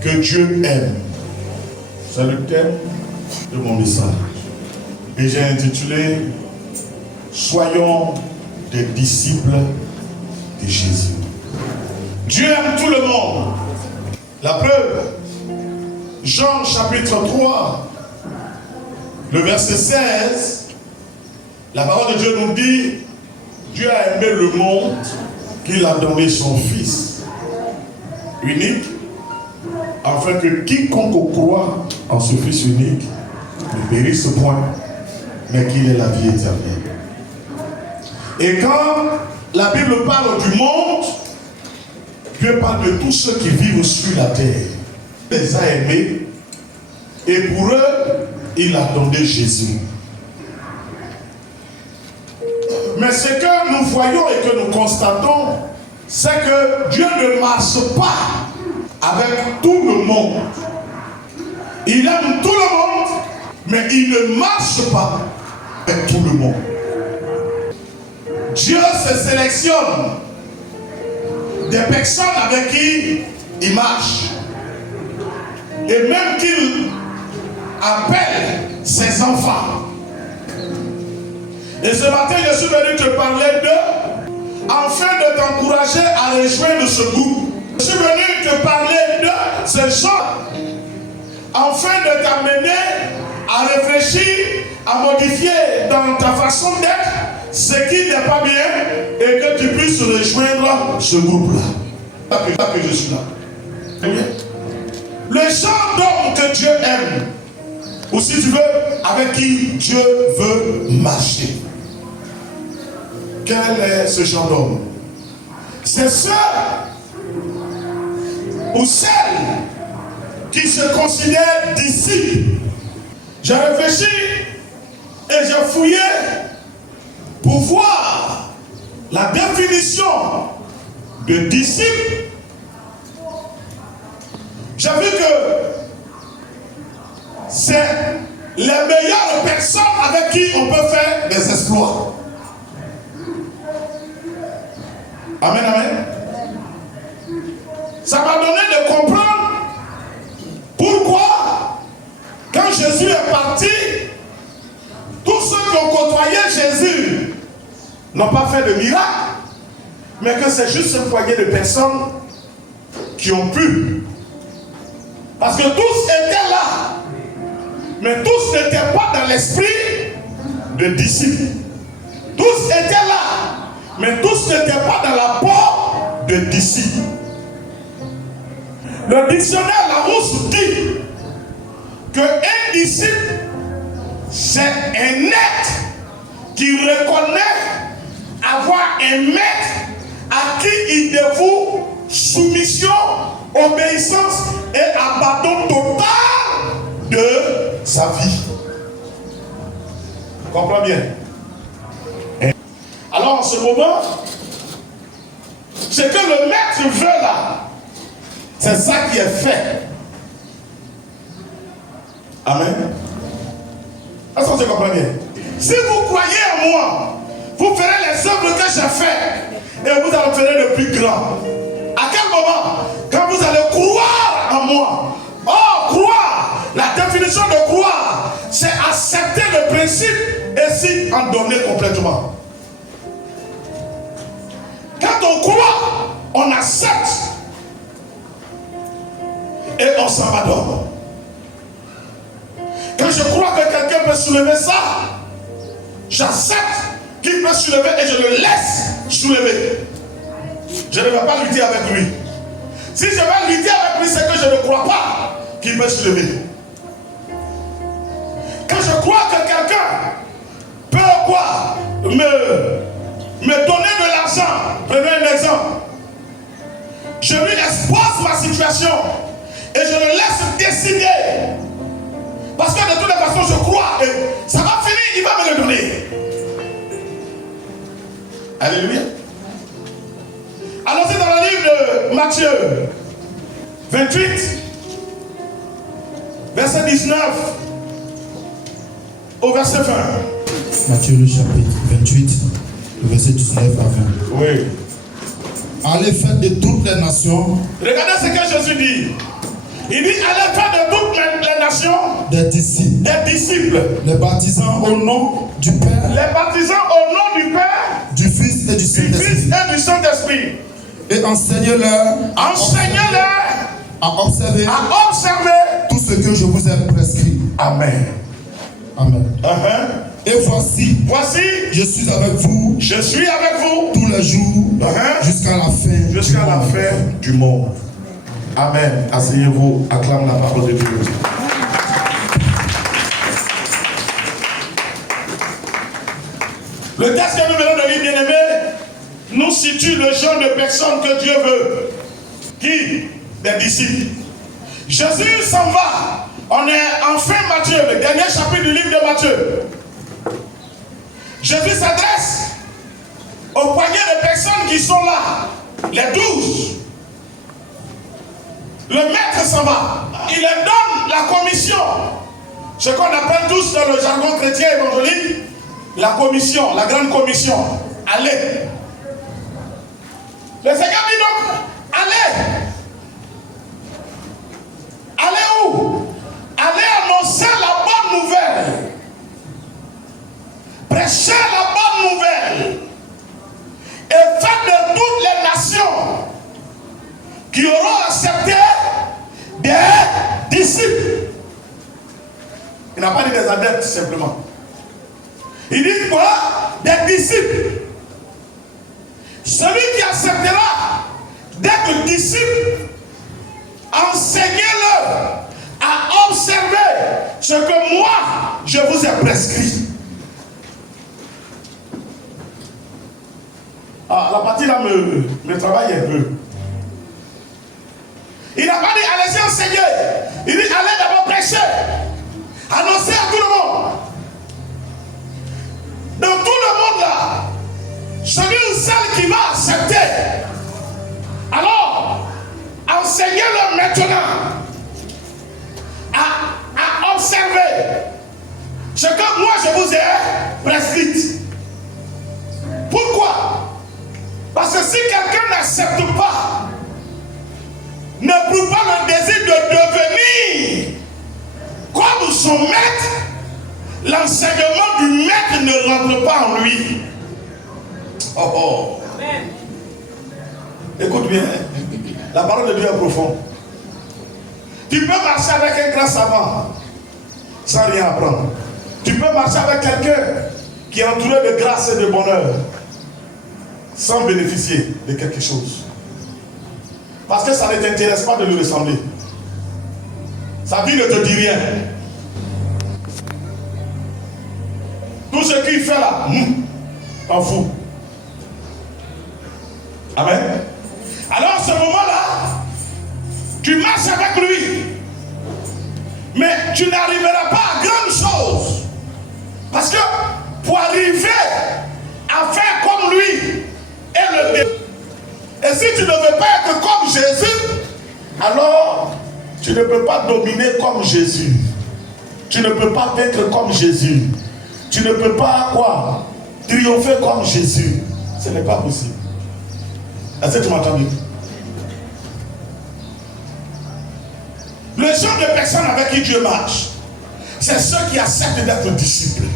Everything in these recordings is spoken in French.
que Dieu aime. C'est le thème de mon message. Et j'ai intitulé « Soyons des disciples de Jésus ». Dieu aime tout le monde. La preuve, Jean chapitre 3, le verset 16, la parole de Dieu nous dit « Dieu a aimé le monde qu'il a donné son Fils unique, afin que quiconque croit en ce Fils unique ne périsse point, mais qu'il ait la vie éternelle. » Et quand la Bible parle du monde, Dieu parle de tous ceux qui vivent sur la terre. Il les a aimés et pour eux, il a donné Jésus. Mais ce que nous voyons et que nous constatons, c'est que Dieu ne marche pas avec tout le monde. Il aime tout le monde, mais il ne marche pas avec tout le monde. Dieu se sélectionne des personnes avec qui il marche. Et même qu'il appelle ses enfants. Et ce matin, je suis venu te parler d'eux, afin de t'encourager à rejoindre ce groupe. Je suis venu te parler de ces gens, afin de t'amener à réfléchir, à modifier dans ta façon d'être ce qui n'est pas bien et que tu puisses rejoindre ce groupe-là. C'est pas que je suis là. Le genre d'homme que Dieu aime, ou si tu veux, avec qui Dieu veut marcher. Quel est ce genre d'homme? C'est ceux ou celles qui se considèrent disciples. J'ai réfléchi et j'ai fouillé pour voir la définition de disciple. J'ai vu que c'est les meilleures personnes avec qui on peut faire des exploits. Amen, amen. Ça m'a donné de comprendre pourquoi, quand Jésus est parti, tous ceux qui ont côtoyé Jésus n'ont pas fait de miracle, mais que c'est juste un foyer de personnes qui ont pu. Parce que tous étaient là, mais tous n'étaient pas dans l'esprit de disciples. Tous étaient là, mais tous n'étaient pas dans la peau de disciples. Le dictionnaire Larousse dit qu'un disciple, c'est un être qui reconnaît avoir un maître à qui il dévoue soumission, obéissance et abandon total de sa vie. Tu comprends bien? Alors en ce moment, ce que le maître veut là, c'est ça qui est fait. Amen. Est-ce que tu comprends bien? Si vous croyez en moi, vous ferez les œuvres que j'ai faites et vous en ferez de plus grand. À quel moment? Quand vous allez croire en moi. Oh, croire, la définition de croire, c'est accepter le principe et s'y en donner complètement. Quand on croit, on accepte et on s'en adore. Quand je crois que quelqu'un peut soulever ça, j'accepte qu'il peut soulever et je le laisse soulever. Je ne vais pas lutter avec lui. Si je vais lutter avec lui, c'est que je ne crois pas qu'il peut soulever. Quand je crois que quelqu'un peut quoi me donner de l'argent, prenez un exemple. Je lui expose ma situation et je le laisse décider. Parce que de toutes les façons, je crois et ça va finir, il va me le donner. Alléluia. Allons-y dans le livre de Matthieu 28, verset 19 au verset 20. Matthieu le chapitre 28, le verset 19 à 20. Oui. Allez faire de toutes les nations. Regardez ce que Jésus dit. Il dit allez faire de toutes les nations des disciples, les baptisant au nom du Père, les baptisant au nom du Père, du Fils et du Saint-Esprit. Et enseignez-leur à observer tout ce que je vous ai prescrit. Amen. Amen. Et voici, je suis avec vous tous les jours jusqu'à la fin du monde. Amen. Asseyez-vous, acclame la parole de Dieu. Le texte que nous venons de lire, bien-aimé, nous situe le genre de personnes que Dieu veut. Qui? Des disciples. Jésus s'en va. On est en fin Matthieu, le dernier chapitre du livre de Matthieu. Jésus s'adresse aux poignées de personnes qui sont là, les 12. Le maître s'en va. Il leur donne la commission. Ce qu'on appelle tous dans le jargon chrétien évangélique, la commission, la grande commission. Allez. Le Seigneur dit donc, allez. Allez où? Allez annoncer la bonne nouvelle. Prêchez la bonne nouvelle. Et faites de toutes les nations qui auront accepté des disciples. Il n'a pas dit des adeptes simplement. Il dit quoi? Des disciples. Celui qui acceptera d'être disciple, enseignez-le à observer ce que moi je vous ai prescrit. Ah, la partie là me travaille un peu. Il n'a pas dit allez-y enseigner. Il dit allez d'abord prêcher. Annoncer à tout le monde. Dans tout le monde là, celui ou celle qui va accepter. Alors, enseignez-le maintenant à observer ce que moi je vous ai prescrit. Pourquoi? Parce que si quelqu'un n'accepte pas, n'éprouve pas le désir de devenir comme son maître, l'enseignement du maître ne rentre pas en lui. Oh oh. Amen. Écoute bien, la parole de Dieu est profonde. Tu peux marcher avec un grand savant sans rien apprendre. Tu peux marcher avec quelqu'un qui est entouré de grâce et de bonheur sans bénéficier de quelque chose. Parce que ça ne t'intéresse pas de lui ressembler. Sa vie ne te dit rien. Tout ce qu'il fait là, t'en fous. Amen. Alors à ce moment-là, tu marches avec lui. Mais tu n'arriveras pas à grande chose. Parce que pour arriver à faire comme lui, et si tu ne veux pas être comme Jésus, alors tu ne peux pas dominer comme Jésus. Tu ne peux pas vaincre comme Jésus. Tu ne peux pas quoi? Triompher comme Jésus. Ce n'est pas possible. Est-ce que tu m'entends bien? Le genre de personnes avec qui Dieu marche, c'est ceux qui acceptent d'être disciples.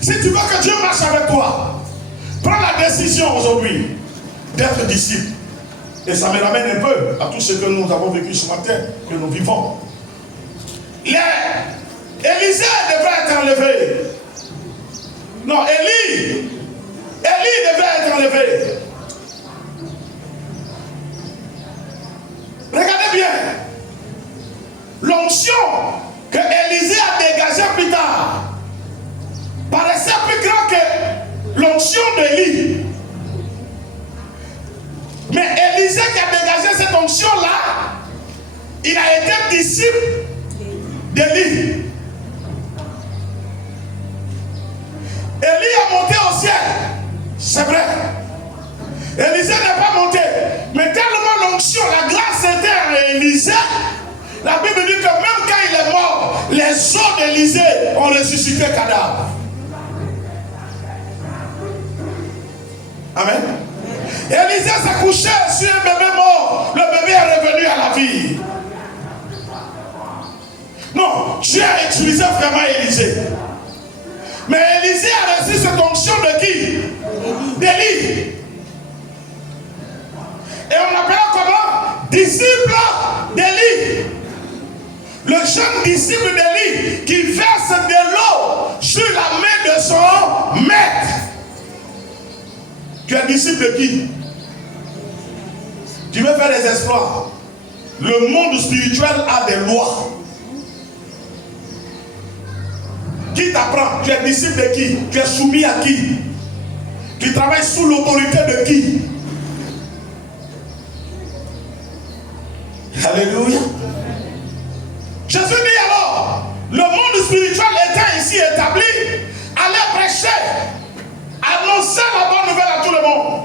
Si tu veux que Dieu marche avec toi, prends la décision aujourd'hui d'être disciple. Et ça me ramène un peu à tout ce que nous avons vécu ce matin, que nous vivons. Élisée devrait être enlevé. Non, Élie devrait être enlevé. Regardez bien. L'onction que Élisée a dégagée plus tard paraissait plus grand que l'onction d'Élie. Mais Élisée qui a dégagé cette onction-là, il a été disciple d'Élie. Élie a monté au ciel, c'est vrai. Élisée n'est pas monté. Mais tellement l'onction, la grâce était à Élisée, la Bible dit que même quand il est mort, les os d'Élisée ont ressuscité cadavre. Amen. Élisée s'est couché sur un bébé mort. Le bébé est revenu à la vie. Non, Dieu a utilisé vraiment Élisée. Mais Élisée a reçu cette onction de qui? D'Élie. Et on l'appelle comment? Disciple d'Élie. Le jeune disciple d'Élie qui verse de l'eau sur la main de son maître. Tu es disciple de qui? Tu veux faire des exploits. Le monde spirituel a des lois. Qui t'apprend? Tu es disciple de qui? Tu es soumis à qui? Tu travailles sous l'autorité de qui? Alléluia. Jésus dit alors, le monde spirituel étant ici établi, allez prêcher, annoncer la bonne nouvelle à tout le monde.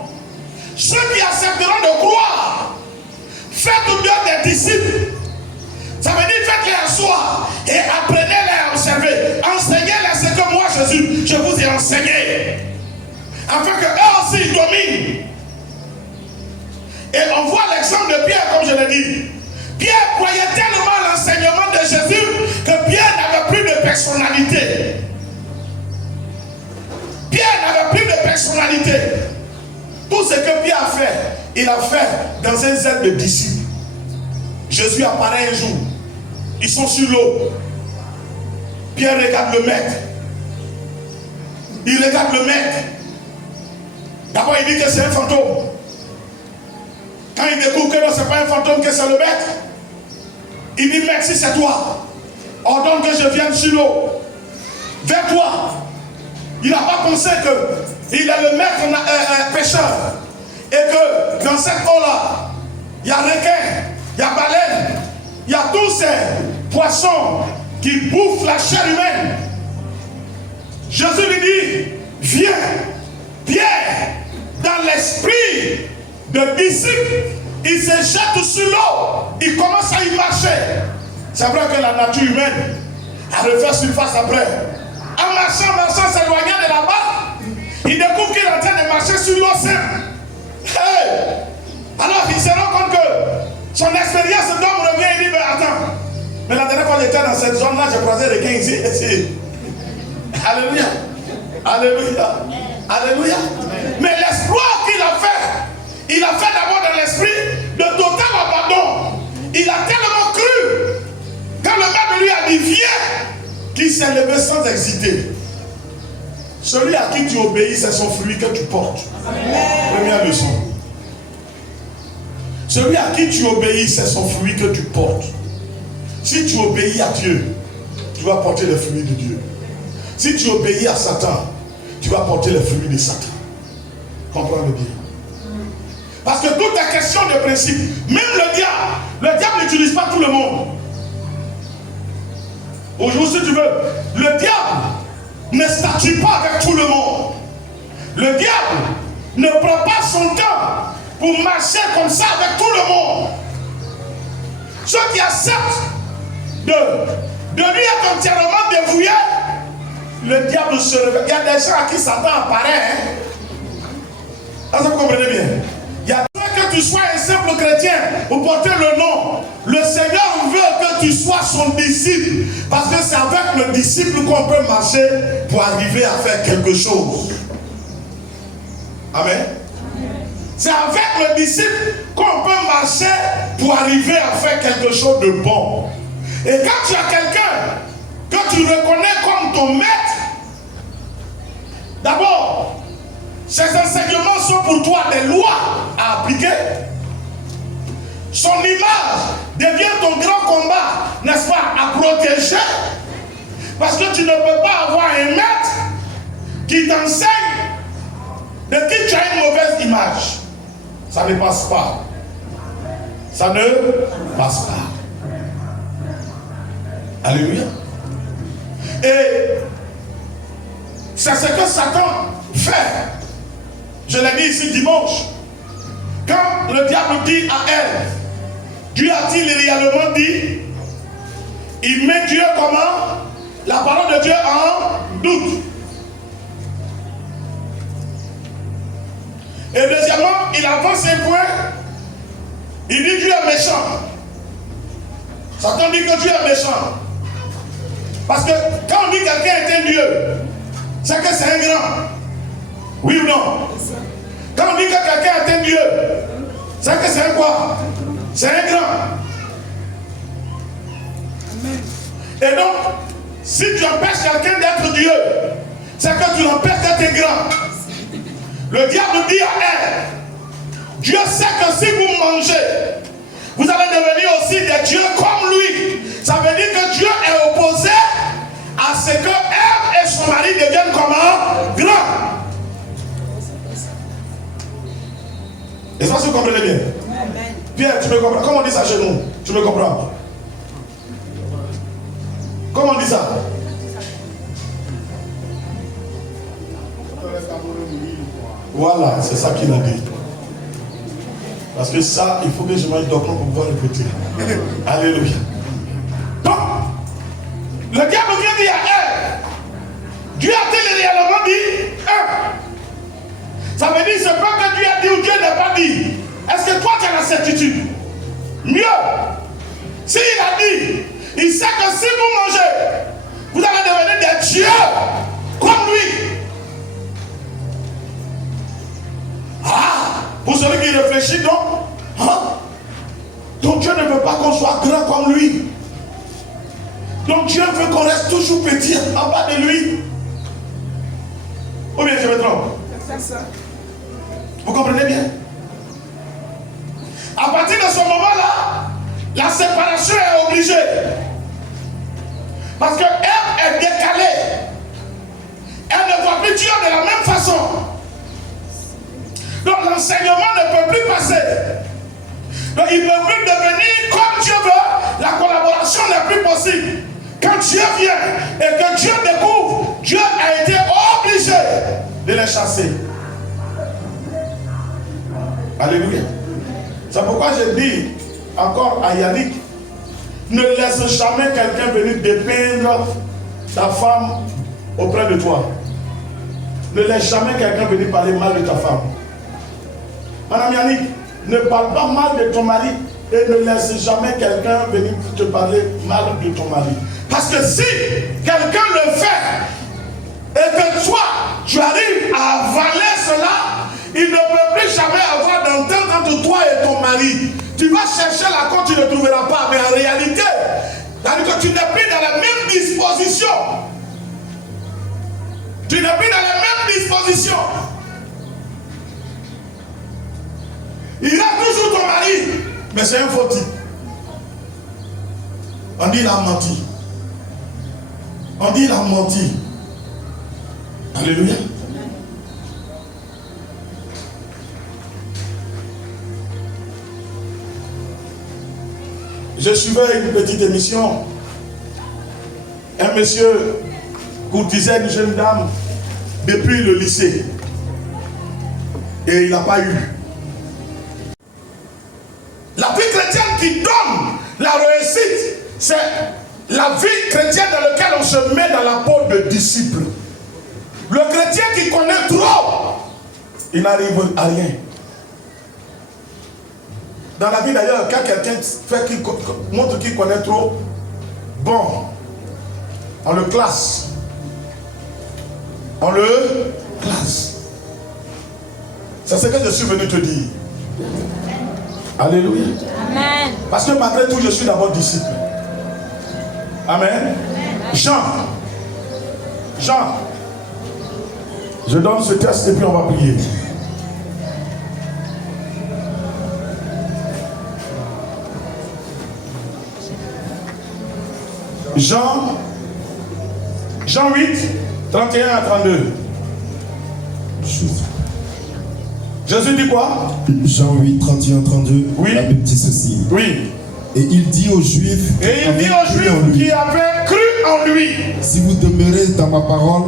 Ceux qui accepteront de croire, faites bien des disciples. Ça veut dire faites-les asseoir et apprenez-les à observer. Enseignez-les ce que moi Jésus, je vous ai enseigné. Afin qu'eux aussi dominent. Et on voit l'exemple de Pierre comme je l'ai dit. Pierre croyait tellement à l'enseignement de Jésus que Pierre n'avait plus de personnalité. Pierre n'avait plus de personnalité. Tout ce que Pierre a fait, il a fait dans un zèle de disciple. Jésus apparaît un jour. Ils sont sur l'eau. Pierre regarde le maître. Il regarde le maître. D'abord, il dit que c'est un fantôme. Quand il découvre que non, ce n'est pas un fantôme, que c'est le maître, il dit, maître, si c'est toi, ordonne que je vienne sur l'eau. Vers toi. Il n'a pas pensé qu'il est le maître pêcheur. Et que dans cette eau-là, il y a requin, il y a baleine, il y a tous ces poissons qui bouffent la chair humaine. Jésus lui dit, viens. Pierre, dans l'esprit de disciple, il se jette sur l'eau, il commence à y marcher. C'est vrai que la nature humaine a refait surface après. En marchant, s'éloignant de la barque, il découvre qu'il est en train de marcher sur l'eau simple. Hey! Alors il se rend compte que son expérience d'homme revient et dit, mais attends, mais la dernière fois que j'étais dans cette zone-là, j'ai croisé les requins ici. Alléluia. Alléluia. Alléluia. Mais l'espoir qu'il a fait d'abord dans l'esprit de total abandon. Il a tellement cru, quand le maître lui a dit viens, qu'il s'est levé sans hésiter. Celui à qui tu obéis, c'est son fruit que tu portes. Première leçon. Celui à qui tu obéis, c'est son fruit que tu portes. Si tu obéis à Dieu, tu vas porter les fruits de Dieu. Si tu obéis à Satan, tu vas porter les fruits de Satan. Comprends-le bien. Parce que tout est question de principe. Même le diable n'utilise pas tout le monde. Aujourd'hui, si tu veux, le diable ne statue pas avec tout le monde. Le diable ne prend pas son temps pour marcher comme ça avec tout le monde. Ceux qui acceptent de lui être entièrement dévoués, le diable se réveille. Il y a des gens à qui Satan apparaît. Est-ce que vous comprenez bien? Il y a que tu sois un simple chrétien pour porter le nom. Le Seigneur veut que tu sois son disciple. Parce que c'est avec le disciple qu'on peut marcher pour arriver à faire quelque chose. Amen. C'est avec le disciple qu'on peut marcher pour arriver à faire quelque chose de bon. Et quand tu as quelqu'un que tu reconnais comme ton maître, d'abord, ces enseignements sont pour toi des lois à appliquer. Son image devient ton grand combat, n'est-ce pas, à protéger. Parce que tu ne peux pas avoir un maître qui t'enseigne de qui tu as une mauvaise image. Ça ne passe pas. Ça ne passe pas. Alléluia. Et c'est ce que Satan fait. Je l'ai dit ici dimanche. Quand le diable dit à elle, Dieu a-t-il réellement dit? Il met Dieu comment? La parole de Dieu en doute. Et deuxièmement, il avance un point, il dit Dieu est méchant. Satan dit que Dieu est méchant. Parce que quand on dit que quelqu'un est un Dieu, c'est que c'est un grand. Oui ou non? Quand on dit que quelqu'un est un Dieu, c'est que c'est un quoi? C'est un grand. Et donc, si tu empêches quelqu'un d'être Dieu, c'est que tu l'empêches d'être grand. Le diable dit à elle, Dieu sait que si vous mangez, vous allez devenir aussi des dieux comme lui. Ça veut dire que Dieu est opposé à ce que Ève et son mari deviennent comment? Grands. Et ça, vous comprenez bien? Amen. Pierre, tu me comprends? Comment on dit ça chez nous? Tu me comprends? Comment on dit ça? Voilà, c'est ça qu'il a dit. Parce que ça, il faut que je mange docteur pour pouvoir répéter. Alléluia. Donc, le diable vient dire à elle, Dieu a-t-il réellement dit un? Ça veut dire, c'est pas que Dieu a dit ou Dieu n'a pas dit. Est-ce que toi tu as la certitude? Mieux, s'il a dit, il sait que si vous mangez, vous allez devenir des dieux comme lui. Ah, pour celui qui réfléchit donc, hein? Donc Dieu ne veut pas qu'on soit grand comme lui. Donc Dieu veut qu'on reste toujours petit en bas de lui. Ou bien je me trompe? Vous comprenez bien? À partir de ce moment-là, la séparation est obligée. Parce que elle est décalée. Elle ne voit plus Dieu de la même façon. Donc l'enseignement ne peut plus passer. Donc il ne peut plus devenir comme Dieu veut. La collaboration n'est plus possible. Quand Dieu vient et que Dieu découvre, Dieu a été obligé de les chasser. Alléluia. C'est pourquoi je dis encore à Yannick, ne laisse jamais quelqu'un venir dépeindre ta femme auprès de toi. Ne laisse jamais quelqu'un venir parler mal de ta femme. Madame Yannick, ne parle pas mal de ton mari et ne laisse jamais quelqu'un venir te parler mal de ton mari. Parce que si quelqu'un le fait et que toi, tu arrives à avaler cela, il ne peut plus jamais avoir d'entente entre toi et ton mari. Tu vas chercher la côte, tu ne trouveras pas. Mais en réalité, c'est-à-dire que tu n'es plus dans la même disposition. Tu n'es plus dans la même disposition. Il a toujours ton mari, mais c'est un faux type. On dit il a menti. On dit il a menti. Alléluia. Je suivais une petite émission. Un monsieur courtisait une jeune dame depuis le lycée. Et il n'a pas eu. La vie chrétienne qui donne la réussite, c'est la vie chrétienne dans laquelle on se met dans la peau de disciple. Le chrétien qui connaît trop, il n'arrive à rien. Dans la vie d'ailleurs, quand quelqu'un montre qu'il connaît trop, bon, on le classe. On le classe. C'est ce que je suis venu te dire. Alléluia. Amen. Parce que malgré tout, je suis d'abord disciple. Amen. Jean. Je donne ce texte et puis on va prier. Jean 8, 31 à 32. Jésus dit quoi? Jean 8, 31, 32. Oui. La Bible dit ceci. Oui. Et il dit aux Juifs, qui avaient cru en lui, si vous demeurez dans ma parole,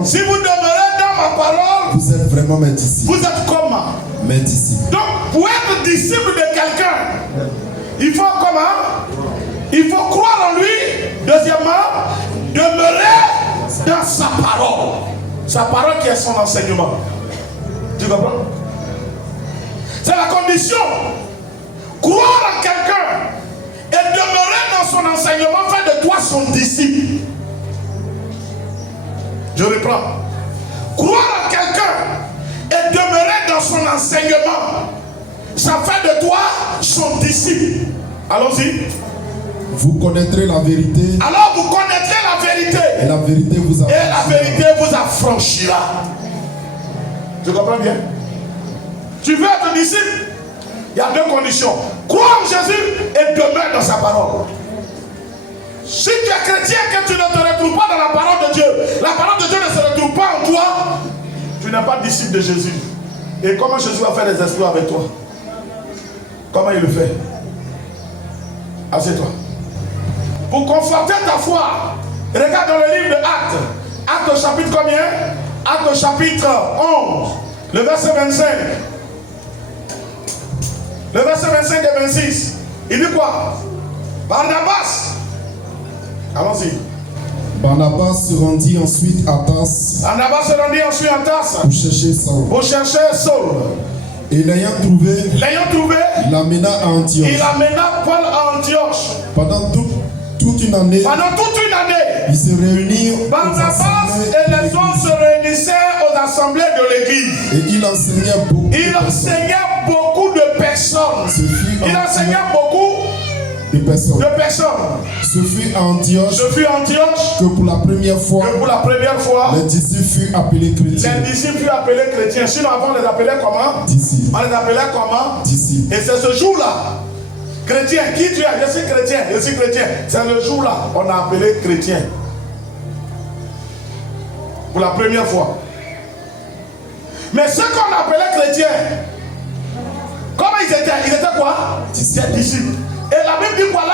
vous êtes vraiment mes disciples. Vous êtes comment? Mes disciples. Donc, pour être disciple de quelqu'un, il faut comment? Il faut croire en lui. Deuxièmement, demeurer dans sa parole. Sa parole qui est son enseignement. Tu comprends? C'est la condition. Croire en quelqu'un et demeurer dans son enseignement fait de toi son disciple. Je reprends. Croire en quelqu'un et demeurer dans son enseignement, ça fait de toi son disciple. Allons-y. Vous connaîtrez la vérité. Alors vous connaîtrez la vérité. Et la vérité vous affranchira. Et la vérité vous affranchira. Tu comprends bien? Tu veux être disciple? Il y a deux conditions. Crois en Jésus et demeure dans sa parole. Si tu es chrétien et que tu ne te retrouves pas dans la parole de Dieu, la parole de Dieu ne se retrouve pas en toi, tu n'es pas disciple de Jésus. Et comment Jésus va faire des exploits avec toi? Comment il le fait? Assieds-toi. Pour conforter ta foi, regarde dans le livre de Actes. Actes chapitre combien? Actes chapitre 11, le verset 25. Le verset 25 et 26. Il dit quoi? Barnabas. Allons-y. Barnabas se rendit ensuite à Tarse. Barnabas se rendit ensuite en Tarse. Pour chercher Saul. Pour chercher Saul. Et l'ayant trouvé, il l'amena à Antioche. Il amena Paul à Antioche. Pendant toute une année. Il se réunit. Barnabas et les autres se réunissaient aux assemblées de l'église. Et il enseignait beaucoup de personnes. Il enseignait beaucoup de personnes. Ce fut à Antioche. Que pour la première fois. Les disciples furent appelés chrétiens. Sinon avant on les appelait comment? Disciples. On les appelait comment? Disciples. Et c'est ce jour-là. Chrétien, qui tu es? Je suis chrétien. C'est le jour-là on a appelé chrétien. Pour la première fois. Mais ceux qu'on appelait chrétiens, comment ils étaient? Ils étaient quoi? Disciples. Et la Bible dit quoi là?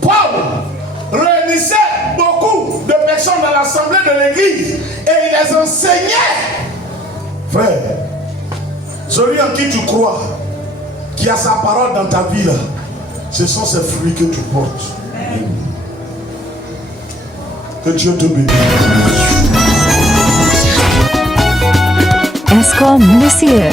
Paul réunissait beaucoup de personnes dans l'assemblée de l'église et il les enseignait. Frère, celui en qui tu crois, qui a sa parole dans ta vie là, ce sont ces fruits que tu portes. Que Dieu te bénisse. Escom Monsieur.